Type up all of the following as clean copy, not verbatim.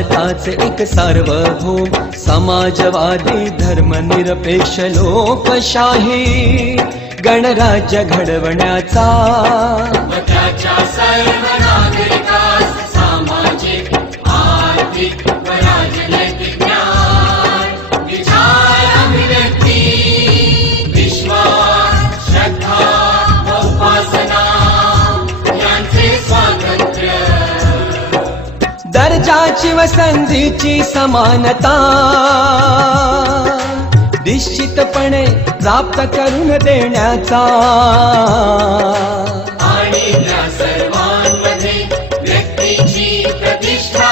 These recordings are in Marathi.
भारताचे एक सार्वभौम समाजवादी धर्मनिरपेक्ष लोकशाही गणराज्य घडवण्याचा त्याच्या सर्व नागरिकास सामाजिक आर्थिक व राजनैतिक न्याय विचार अभिव्यक्ती विश्वास श्रद्धा व उपासना यांचे स्वातंत्र्य दर्जाची व संधीची समानता निश्चितपणे प्राप्त करून देण्याचा आणि त्या सर्वांमध्ये व्यक्तीची प्रतिष्ठा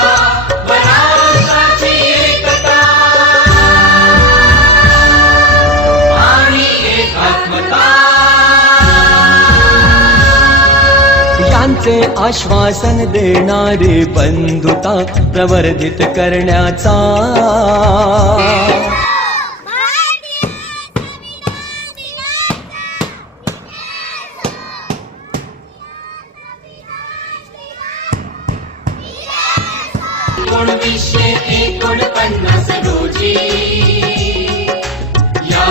व राष्ट्राची एकता आणि एकात्मता यांचे आश्वासन देणारी बंधुता प्रवर्धित करण्याचा एकोणीसशे 49 रोजी या